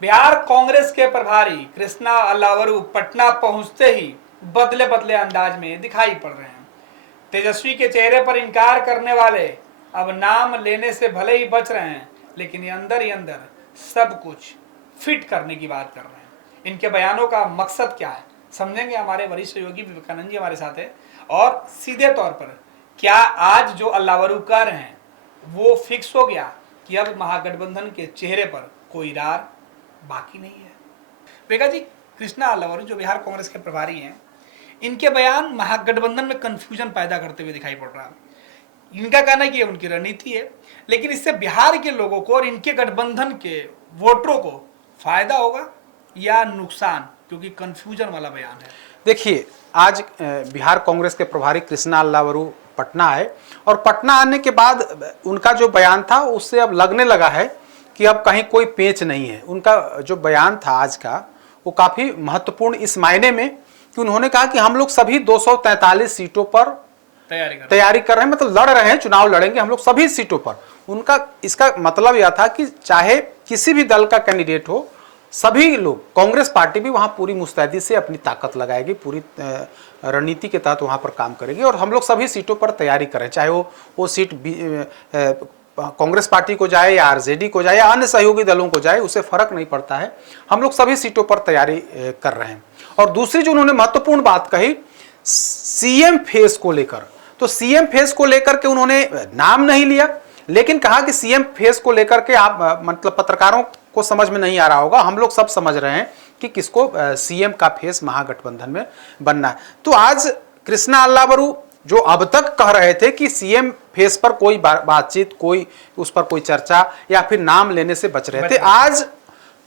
बिहार कांग्रेस के प्रभारी कृष्णा अल्लावरू पटना पहुंचते ही बदले बदले अंदाज में दिखाई पड़ रहे हैं। तेजस्वी के चेहरे पर इनकार करने वाले अब नाम लेने से भले ही बच रहे हैं, लेकिन ये अंदर ही अंदर सब कुछ फिट करने की बात कर रहे हैं। इनके बयानों का मकसद क्या है समझेंगे। हमारे वरिष्ठ योगी विवेकानंद जी हमारे साथ है और सीधे तौर पर क्या आज जो अल्लावरू कह रहे हैं वो फिक्स हो गया कि अब महागठबंधन के चेहरे पर कोई रार बाकी नहीं है। बेगा जी, कृष्णा अल्लावरू जो बिहार कांग्रेस के प्रभारी हैं, इनके बयान महागठबंधन में कंफ्यूजन पैदा करते हुए दिखाई पड़ रहा है। इनका कहना है कि ये उनकी रणनीति है, लेकिन इससे बिहार के लोगों को और इनके गठबंधन के वोटरों को फायदा होगा या नुकसान, क्योंकि कंफ्यूजन वाला बयान है। देखिए, आज बिहार कांग्रेस के प्रभारी कृष्णा अल्लावरू पटना आए और पटना आने के बाद उनका जो बयान था उससे अब लगने लगा है कि अब कहीं कोई पेच नहीं है। उनका जो बयान था आज का वो काफ़ी महत्वपूर्ण इस मायने में कि उन्होंने कहा कि हम लोग सभी 243 सीटों पर तैयारी कर रहे हैं, मतलब लड़ रहे हैं, चुनाव लड़ेंगे हम लोग सभी सीटों पर। उनका इसका मतलब यह था कि चाहे किसी भी दल का कैंडिडेट हो, सभी लोग, कांग्रेस पार्टी भी वहां पूरी मुस्तैदी से अपनी ताकत लगाएगी, पूरी रणनीति के तहत वहां पर काम करेगी और हम लोग सभी सीटों पर तैयारी करें, चाहे वो सीट कांग्रेस पार्टी को जाए या आरजेडी को जाए या अन्य सहयोगी दलों को जाए, उससे फर्क नहीं पड़ता है। हम लोग सभी सीटों पर तैयारी कर रहे हैं। और दूसरी जो उन्होंने महत्वपूर्ण बात कही सीएम फेस को लेकर, तो सीएम फेस को लेकर के उन्होंने नाम नहीं लिया, लेकिन कहा कि सीएम फेस को लेकर के आप मतलब पत्रकारों को समझ में नहीं आ रहा होगा, हम लोग सब समझ रहे हैं कि किसको सीएम का फेस महागठबंधन में बनना है। तो आज कृष्णा अल्लावरू जो अब तक कह रहे थे कि सीएम फेस पर कोई बातचीत, कोई उस पर कोई चर्चा या फिर नाम लेने से बच रहे थे, आज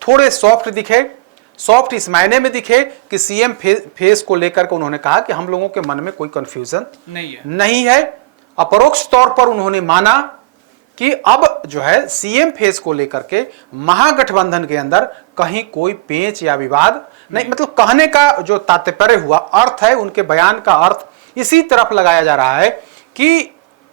थोड़े सॉफ्ट दिखे। सॉफ्ट इस मायने में दिखे कि सीएम फेस को लेकर के उन्होंने कहा कि हम लोगों के मन में कोई कंफ्यूजन नहीं है। अपरोक्ष तौर पर उन्होंने माना कि अब जो है सीएम फेस को लेकर के महागठबंधन के अंदर कहीं कोई पेंच या विवाद नहीं, मतलब कहने का जो तात्पर्य हुआ, अर्थ है, उनके बयान का अर्थ इसी तरफ लगाया जा रहा है कि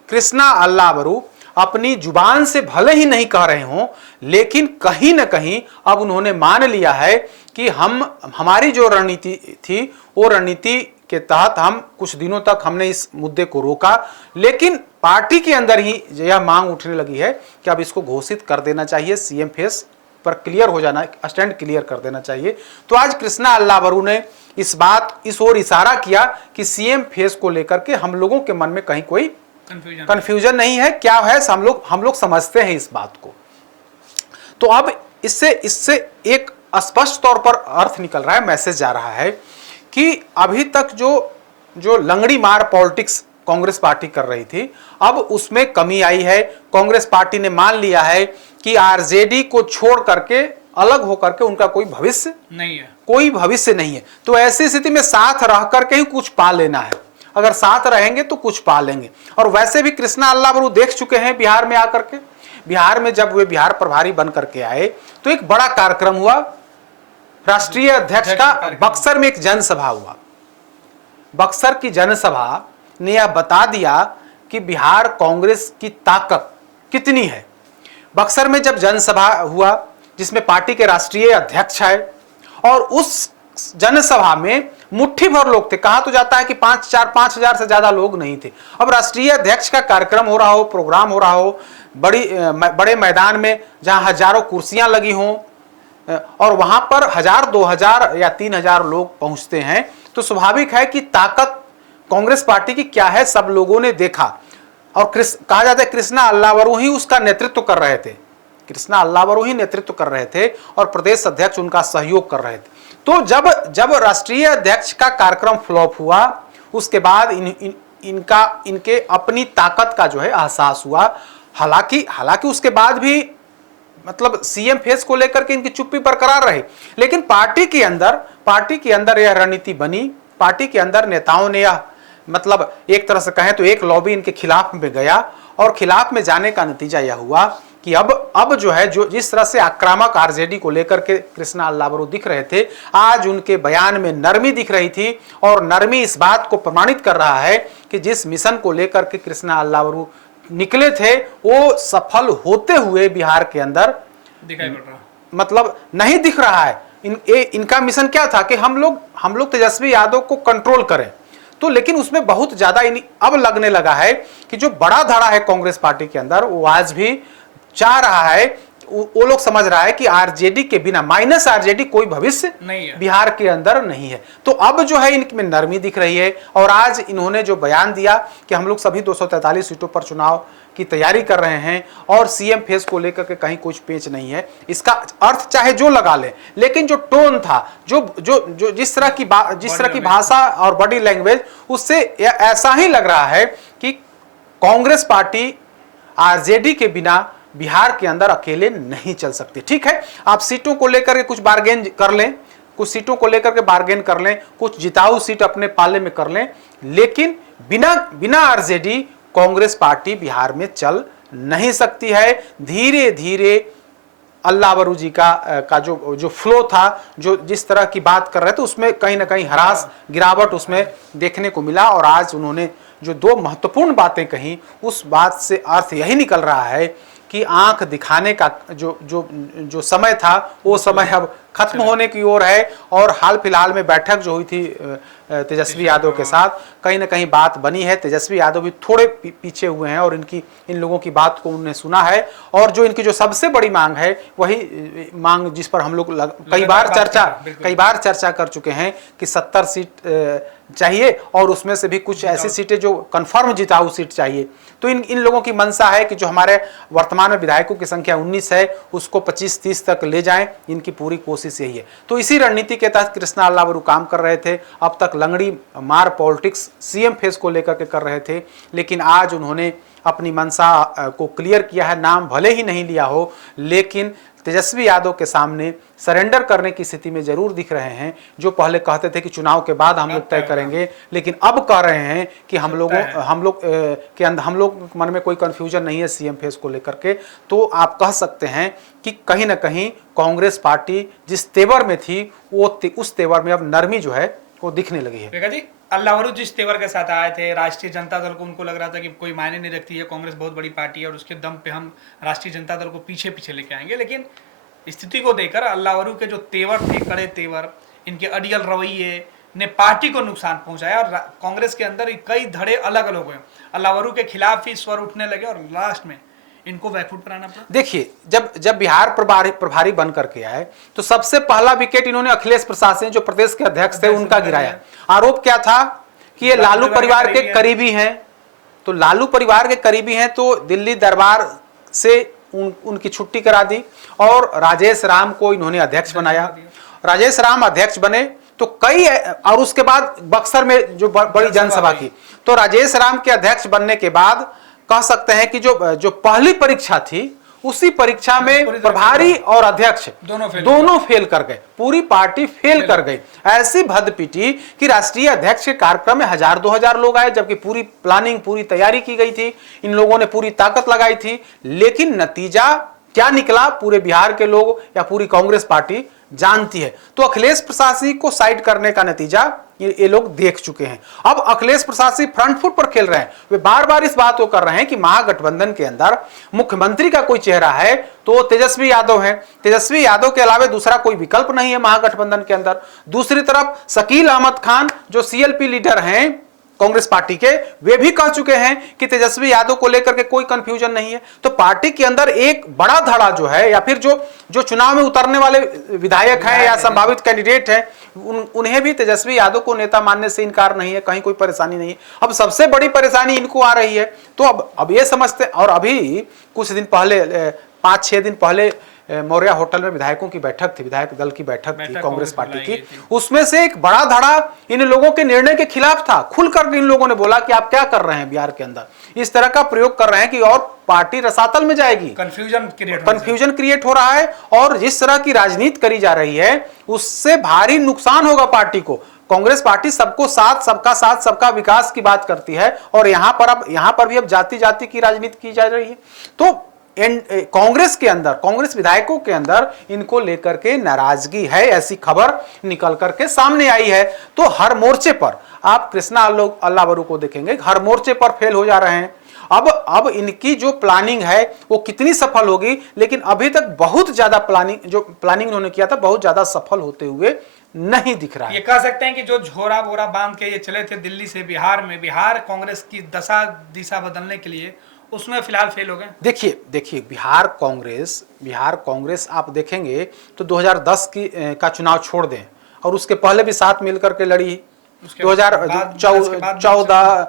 कृष्णा अल्लावरू अपनी जुबान से भले ही नहीं कह रहे हों, लेकिन कहीं ना कहीं अब उन्होंने मान लिया है कि हमारी जो रणनीति थी वो रणनीति के तहत हम कुछ दिनों तक हमने इस मुद्दे को रोका, लेकिन पार्टी के अंदर ही यह मांग उठने लगी है कि अब इसको घोषित कर देना चाहिए, सीएम फेस पर क्लियर हो जाना, स्टैंड क्लियर कर देना चाहिए। तो आज कृष्णा अल्लावरू ने इस ओर इशारा किया कि सीएम फेस को लेकर के हम लोगों के मन में कहीं कोई कंफ्यूजन नहीं है, क्या है हम लोग समझते हैं इस बात को। तो अब इससे एक स्पष्ट तौर पर अर्थ निकल रहा है, मैसेज जा रहा है कि अभी तक जो लंगड़ी मार पॉलिटिक्स कांग्रेस पार्टी कर रही थी, अब उसमें कमी आई है। कांग्रेस पार्टी ने मान लिया है कि आरजेडी को छोड़ करके, अलग होकर के उनका कोई भविष्य नहीं है। तो ऐसी स्थिति में साथ रह करके ही कुछ पा लेना है, अगर साथ रहेंगे तो कुछ पा लेंगे। और वैसे भी कृष्णा अल्लावरू देख चुके हैं बिहार में आकर के। बिहार में जब वे बिहार प्रभारी बन करके आए तो एक बड़ा कार्यक्रम हुआ, राष्ट्रीय अध्यक्ष का बक्सर में एक जनसभा हुआ। बक्सर की जनसभा ने यह बता दिया कि बिहार कांग्रेस की ताकत कितनी है। बक्सर में जब जनसभा हुआ जिसमें पार्टी के राष्ट्रीय अध्यक्ष है, और उस जनसभा में मुट्ठी भर लोग थे, कहा तो जाता है कि 5 हजार से ज्यादा लोग नहीं थे। अब राष्ट्रीय अध्यक्ष का कार्यक्रम हो रहा हो, प्रोग्राम हो रहा हो बड़े मैदान में जहां हजारों कुर्सियां लगी हों और वहां पर 1000, 2000 या 3000 लोग पहुंचते हैं, तो स्वाभाविक है कि ताकत कांग्रेस पार्टी की क्या है सब लोगों ने देखा। और कहा जाता है कृष्णा अल्लावरू ही उसका नेतृत्व कर रहे थे, कृष्णा अल्लावरू ही नेतृत्व कर रहे थे और प्रदेश अध्यक्ष उनका सहयोग कर रहे थे। तो जब राष्ट्रीय अध्यक्ष का कार्यक्रम फ्लॉप हुआ, उसके बाद इनके अपनी ताकत का जो है एहसास हुआ। हालांकि उसके बाद भी मतलब सीएम फेस को लेकर के इनकी चुप्पी बरकरार रही, लेकिन पार्टी के अंदर यह रणनीति बनी। पार्टी के अंदर नेताओं ने यह मतलब एक तरह से कहें तो एक लॉबी इनके खिलाफ में गया, और खिलाफ में जाने का नतीजा यह हुआ कि अब जो है जिस तरह से आक्रामक आरजेडी को लेकर के कृष्णा अल्लावरू दिख रहे थे, आज उनके बयान में नरमी दिख रही थी। और नरमी इस बात को प्रमाणित कर रहा है कि जिस मिशन को लेकर के कृष्णा अल्लावरू निकले थे वो सफल होते हुए बिहार के अंदर मतलब नहीं दिख रहा है। इनका मिशन क्या था कि हम लोग तेजस्वी यादव को कंट्रोल करें। तो लेकिन उसमें बहुत ज्यादा अब लगने लगा है कि जो बड़ा धड़ा है कांग्रेस पार्टी के अंदर, वो आज भी चाह रहा है, वो लोग समझ रहा है कि आरजेडी के बिना, माइनस आरजेडी, कोई भविष्य नहीं है बिहार के अंदर नहीं है। तो अब जो है इनमें नरमी दिख रही है। और आज इन्होंने जो बयान दिया कि हम लोग सभी 243 सीटों पर चुनाव की तैयारी कर रहे हैं और सीएम फेस को लेकर के कहीं कुछ पेच नहीं है, इसका अर्थ चाहे जो लगा ले, लेकिन जो टोन था, जो जिस तरह की भाषा और बॉडी लैंग्वेज, उससे ऐसा ही लग रहा है कि कांग्रेस पार्टी आरजेडी के बिना बिहार के अंदर अकेले नहीं चल सकती। ठीक है, आप सीटों को लेकर के कुछ बार्गेन कर लें, कुछ सीटों को लेकर के बार्गेन कर लें, कुछ जिताऊ सीट अपने पाले में कर लें, लेकिन बिना आरजेडी कांग्रेस पार्टी बिहार में चल नहीं सकती है। धीरे धीरे अल्लावरू जी का जो फ्लो था, जो जिस तरह की बात कर रहे थे, उसमें कहीं ना कहीं ह्रास, गिरावट उसमें देखने को मिला। और आज उन्होंने जो दो महत्वपूर्ण बातें कही, उस बात से अर्थ यही निकल रहा है कि आंख दिखाने का जो समय था, वो समय अब खत्म होने की ओर है। और हाल फिलहाल में बैठक जो हुई थी तेजस्वी यादव के साथ, कहीं ना कहीं बात बनी है। तेजस्वी यादव भी थोड़े पीछे हुए हैं और इन लोगों की बात को उन्होंने सुना है। और जो इनकी जो सबसे बड़ी मांग है, वही मांग जिस पर हम लोग कई बार चर्चा कर चुके हैं कि 70 सीट चाहिए और उसमें से भी कुछ ऐसी सीटें जो कंफर्म जिताऊ सीट चाहिए। तो इन लोगों की मंशा है कि जो हमारे वर्तमान में विधायकों की संख्या 19 है, उसको 25-30 तक ले जाएं। इनकी पूरी कोशिश यही है। तो इसी रणनीति के तहत कृष्णा अल्लावरू काम कर रहे थे। अब तक लंगड़ी मार पॉलिटिक्स सीएम फेस को लेकर के कर रहे थे, लेकिन आज उन्होंने अपनी मंशा को क्लियर किया है। नाम भले ही नहीं लिया हो, लेकिन तेजस्वी यादव के सामने सरेंडर करने की स्थिति में जरूर दिख रहे हैं। जो पहले कहते थे कि चुनाव के बाद हम लोग तय करेंगे, लेकिन अब कह रहे हैं कि हम लोग के अंदर, हम लोग मन में कोई कंफ्यूजन नहीं है सीएम फेस को लेकर के। तो आप कह सकते हैं कि कहीं ना कहीं कांग्रेस पार्टी जिस तेवर में थी, वो उस तेवर में अब नरमी जो है वो दिखने लगी है। जी, अल्लावरू जिस तेवर के साथ आए थे, राष्ट्रीय जनता दल को उनको लग रहा था कि कोई मायने नहीं रखती है, कांग्रेस बहुत बड़ी पार्टी है और उसके दम पे हम राष्ट्रीय जनता दल को पीछे लेके आएंगे। लेकिन स्थिति को देखकर अल्लावरू के जो तेवर थे, कड़े तेवर, इनके अड़ियल रवैये ने पार्टी को नुकसान पहुंचाया और कांग्रेस के अंदर कई धड़े अलग अलग हुए। अल्लावरू के खिलाफ ही स्वर उठने लगे और लास्ट में इनको बैकफुट पर आना पड़ा। देखिए, जब बिहार प्रभारी बन करके आए, तो सबसे पहला विकेट इन्होंने अखिलेश प्रसाद सिंह, जो प्रदेश के अध्यक्ष थे, उनका गिराया। आरोप क्या था कि ये लालू परिवार के करीबी हैं। तो लालू परिवार के करीबी हैं तो दिल्ली दरबार से उनकी छुट्टी करा दी और राजेश राम को इन्होंने अध्यक्ष बनाया। राजेश राम अध्यक्ष बने तो और उसके बाद बक्सर में जो बड़ी जनसभा की, तो राजेश राम के अध्यक्ष बनने के बाद कह सकते हैं कि जो पहली परीक्षा थी, उसी परीक्षा में प्रभारी और अध्यक्ष दोनों फेल कर गए। पूरी पार्टी फेल कर गई। ऐसी भद पीटी कि राष्ट्रीय अध्यक्ष के कार्यक्रम में 1000-2000 लोग आए, जबकि पूरी प्लानिंग, पूरी तैयारी की गई थी, इन लोगों ने पूरी ताकत लगाई थी। लेकिन नतीजा क्या निकला, पूरे बिहार के लोग या पूरी कांग्रेस पार्टी जानती है। तो अखिलेश प्रसाद सिंह को साइड करने का नतीजा ये लोग देख चुके हैं। अब अखिलेश प्रसाद सिंह फ्रंट फुट पर खेल रहे हैं। वे बार बार इस बात को कर रहे हैं कि महागठबंधन के अंदर मुख्यमंत्री का कोई चेहरा है तो तेजस्वी यादव है। तेजस्वी यादव के अलावा दूसरा कोई विकल्प नहीं है महागठबंधन के अंदर। दूसरी तरफ शकील अहमद खान, जो सीएलपी लीडर हैं कांग्रेस पार्टी के, वे भी कह चुके हैं कि तेजस्वी यादव को लेकर के कोई कंफ्यूजन नहीं है। तो पार्टी के अंदर एक बड़ा धड़ा जो है, या फिर जो चुनाव में उतरने वाले विधायक हैं या संभावित कैंडिडेट हैं, उन्हें भी तेजस्वी यादव को नेता मानने से इनकार नहीं है, कहीं कोई परेशानी नहीं है। अब सबसे बड़ी परेशानी इनको आ रही है। तो अब ये समझते, और अभी कुछ दिन पहले, 5-6 दिन पहले मौर्या होटल में विधायकों की बैठक थी, विधायक दल की बैठक थी कांग्रेस पार्टी की। उसमें से एक बड़ा धड़ा इन लोगों के निर्णय के खिलाफ था। खुलकर इन लोगों ने बोला कि आप क्या कर रहे हैं बिहार के अंदर, इस तरह का प्रयोग कर रहे हैं कि और पार्टी रसातल में जाएगी, कंफ्यूजन क्रिएट हो रहा है और जिस तरह की राजनीति करी जा रही है उससे भारी नुकसान होगा पार्टी को। कांग्रेस पार्टी सबको साथ, सबका विकास की बात करती है और यहां पर भी अब जाति की राजनीति की जा रही है। तो कांग्रेस के अंदर, कांग्रेस विधायकों के अंदर इनको लेकर के नाराजगी है, ऐसी खबर निकल करके सामने आई है। तो हर मोर्चे पर आप कृष्णा अल्लावरू को देखेंगे, हर मोर्चे पर फेल हो जा रहे हैं। अब इनकी जो प्लानिंग है वो कितनी सफल होगी, लेकिन अभी तक बहुत ज्यादा प्लानिंग उन्होंने किया था बहुत ज्यादा सफल होते हुए नहीं दिख रहा है। ये कह सकते हैं कि जो झोरा बोरा बांध के ये चले थे दिल्ली से बिहार में, बिहार कांग्रेस की दशा दिशा बदलने के लिए, उसमें फिलहाल फेल हो गए। देखिए बिहार कांग्रेस आप देखेंगे तो 2010 का चुनाव छोड़ दें और उसके पहले भी साथ मिलकर के लड़ी। 2014,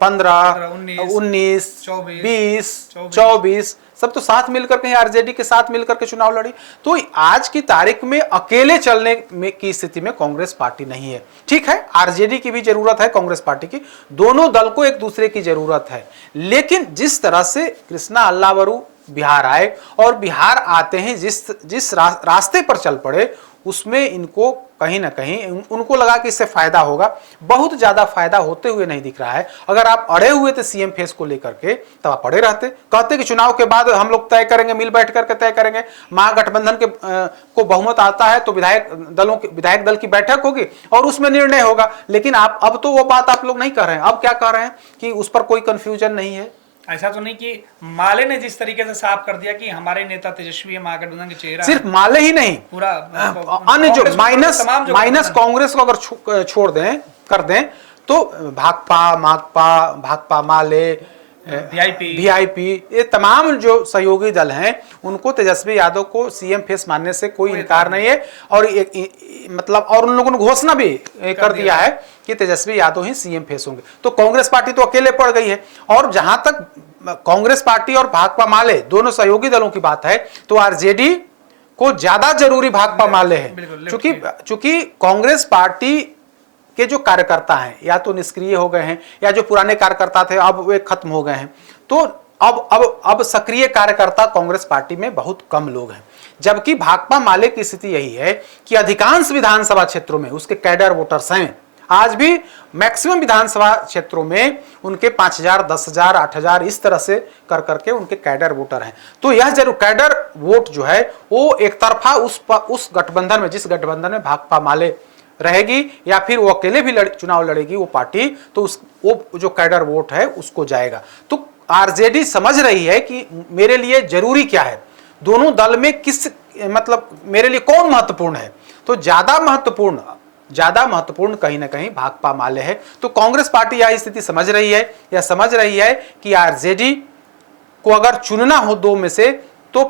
15, 19, 20, 24 सब तो साथ मिलकर के आरजेडी के साथ मिलकर के चुनाव लड़ी। तो आज की तारीख में अकेले चलने की स्थिति में कांग्रेस पार्टी नहीं है। ठीक है, आरजेडी की भी जरूरत है, कांग्रेस पार्टी की, दोनों दल को एक दूसरे की जरूरत है। लेकिन जिस तरह से कृष्णा अल्लावरू बिहार आए और बिहार आते हैं जिस रास्ते पर चल पड़े, उसमें इनको कहीं ना कहीं उनको लगा कि इससे फायदा होगा, बहुत ज्यादा फायदा होते हुए नहीं दिख रहा है। अगर आप अड़े हुए थे सीएम फेस को लेकर के तब आप अड़े रहते, कहते कि चुनाव के बाद हम लोग तय करेंगे, मिल बैठ करके तय करेंगे, महागठबंधन के को बहुमत आता है तो विधायक दल की बैठक होगी और उसमें निर्णय होगा। लेकिन आप अब तो वो बात आप लोग नहीं कर रहे हैं। अब क्या कह रहे हैं कि उस पर कोई कंफ्यूजन नहीं है। ऐसा तो नहीं कि माले ने जिस तरीके से साफ कर दिया कि हमारे नेता तेजस्वी है, महागठबंधन के चेहरा, सिर्फ माले ही नहीं, पूरा अन्य जो माइनस कांग्रेस को अगर छोड़ दें कर दें तो भाकपा माले, वीआईपी, ये तमाम जो सहयोगी दल हैं उनको तेजस्वी यादव को सीएम फेस मानने से कोई इनकार नहीं है। और और उन लोगों ने घोषणा भी कर दिया है कि तेजस्वी यादव ही सीएम फेस होंगे। तो कांग्रेस पार्टी तो अकेले पड़ गई है। और जहां तक कांग्रेस पार्टी और भाकपा माले दोनों सहयोगी दलों की बात है तो आरजेडी को ज्यादा जरूरी भाकपा माले है, चूंकि कांग्रेस पार्टी के जो कार्यकर्ता हैं या तो निष्क्रिय हो गए हैं या जो पुराने कार्यकर्ता थे अब वे खत्म हो गए हैं। तो अब सक्रिय कार्यकर्ता कांग्रेस पार्टी में बहुत कम लोग हैं। जबकि भाकपा माले की स्थिति यही है कि अधिकांश विधानसभा क्षेत्रों में उसके कैडर वोटर्स हैं। आज भी मैक्सिमम विधानसभा क्षेत्रों में उनके 5000, 10,000, 8,000 इस तरह से कर करके उनके कैडर वोटर हैं। तो यह जरूर वो वोट जो है वो एक तरफा उस गठबंधन में, जिस गठबंधन में भाकपा माले रहेगी या फिर वो अकेले भी चुनाव लड़ेगी वो पार्टी, तो वो जो कैडर वोट है उसको जाएगा। तो आरजेडी समझ रही है कि मेरे लिए जरूरी क्या है, दोनों दल में मेरे लिए कौन महत्वपूर्ण है। तो ज्यादा महत्वपूर्ण कहीं ना कहीं भाकपा माले है। तो कांग्रेस पार्टी यह स्थिति समझ रही है या समझ रही है कि आरजेडी को अगर चुनना हो दो में से तो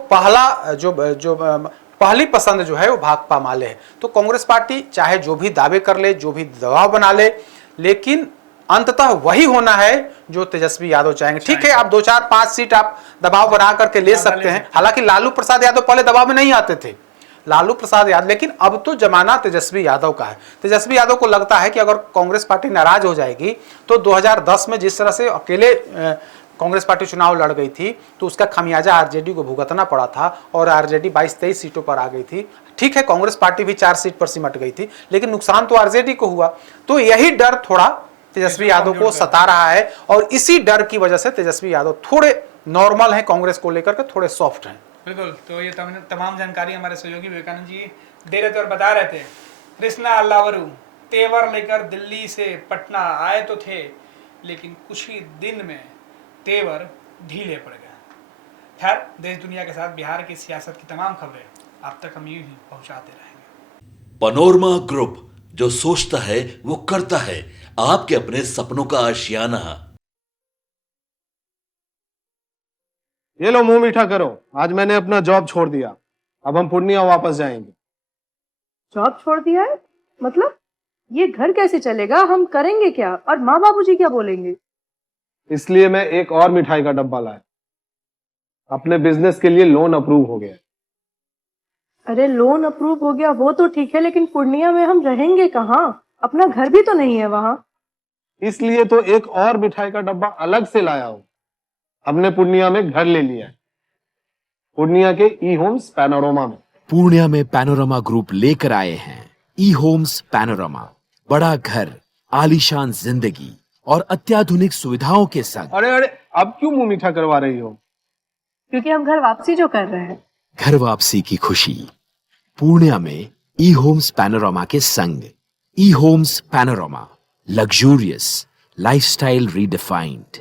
पहली पसंद जो है वो भाकपा माले है। तो कांग्रेस पार्टी चाहे जो भी दावे कर ले, जो भी दबाव बना ले, लेकिन अंततः वही होना है जो तेजस्वी यादव चाहेंगे। ठीक है, आप 2, 4, 5 सीट आप दबाव बना करके ले सकते हैं। हालांकि लालू प्रसाद यादव पहले दबाव में नहीं आते थे, लेकिन अब तो जमाना तेजस्वी यादव का है। तेजस्वी यादव को लगता है कि अगर कांग्रेस पार्टी नाराज हो जाएगी तो 2010 में जिस तरह से अकेले कांग्रेस पार्टी चुनाव लड़ गई थी तो उसका खमियाजा आरजेडी को भुगतना पड़ा था और आरजेडी 22-23 सीटों पर आ गई थी। ठीक है, कांग्रेस पार्टी भी 4 सीट पर सिमट गई थी, लेकिन नुकसान तो आरजेडी को हुआ। तो यही डर थोड़ा तेजस्वी यादव को सता रहा है और इसी डर की वजह से तेजस्वी यादव थोड़े नॉर्मल हैं, कांग्रेस को लेकर के थोड़े सॉफ्ट हैं। बिल्कुल। तो ये तमाम जानकारी हमारे सहयोगी विवेकानंद जी दे रहे थे और बता रहे थे। कृष्णा अल्लावरू तेवर लेकर दिल्ली से पटना आए तो थे, लेकिन कुछ ही दिन में तेवर ढीले पड़ गए। खैर, देश दुनिया के साथ बिहार की सियासत की तमाम खबरें आप तक हम यूं ही पहुंचाते रहेंगे। पनोरमा ग्रुप, जो सोचता है वो करता है, आपके अपने सपनों का आशियाना। ये लो मुंह मीठा करो, आज मैंने अपना जॉब छोड़ दिया, अब हम पूर्णिया वापस जाएंगे। जॉब छोड़ दिया है? मतलब ये घर कैसे चलेगा, हम करेंगे क्या और माँ बाबूजी क्या बोलेंगे? इसलिए मैं एक और मिठाई का डब्बा लाया, अपने बिजनेस के लिए लोन अप्रूव हो गया। अरे लोन अप्रूव हो गया वो तो ठीक है, लेकिन पूर्णिया में हम रहेंगे कहाँ? अपना घर भी तो नहीं है वहाँ। इसलिए तो एक और मिठाई का डब्बा अलग से लाया हूँ। हमने पूर्णिया में घर ले लिया है, पूर्णिया के ई होम्स पैनोरमा में। पूर्णिया में पैनोरमा ग्रुप लेकर आए हैं ई होम्स पैनोरमा। बड़ा घर, आलीशान जिंदगी और अत्याधुनिक सुविधाओं के संग। अरे अब क्यों मुंह मीठा करवा रही हो? क्योंकि हम घर वापसी जो कर रहे हैं। घर वापसी की खुशी पूर्णिया में ई होम्स पैनोरामा के संग। E Homes Panorama, luxurious lifestyle redefined.